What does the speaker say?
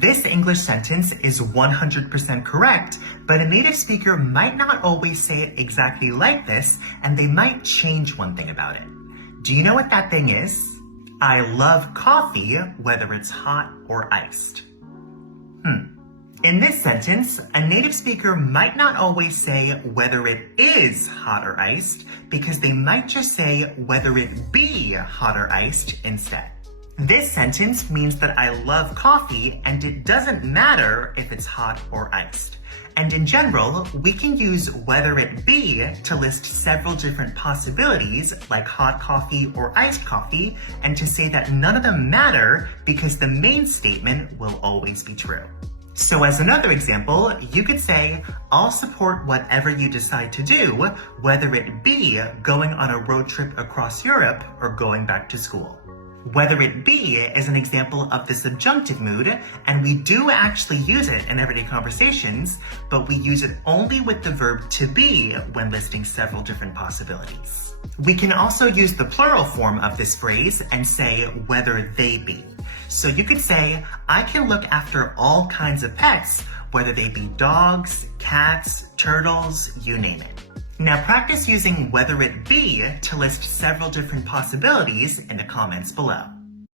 This English sentence is 100% correct, but a native speaker might not always say it exactly like this, and they might change one thing about it. Do you know what that thing is? I love coffee, whether it's hot or iced. In this sentence, a native speaker might not always say whether it is hot or iced, because they might just say whether it be hot or iced instead. This sentence means that I love coffee and it doesn't matter if it's hot or iced. And in general, we can use whether it be to list several different possibilities like hot coffee or iced coffee, and to say that none of them matter because the main statement will always be true. So as another example, you could say, I'll support whatever you decide to do, whether it be going on a road trip across Europe or going back to school. Whether it be is an example of the subjunctive mood, and we do actually use it in everyday conversations, but we use it only with the verb to be when listing several different possibilities. We can also use the plural form of this phrase and say whether they be. So you could say, I can look after all kinds of pets, whether they be dogs, cats, turtles, you name it. Now practice using whether it be to list several different possibilities in the comments below.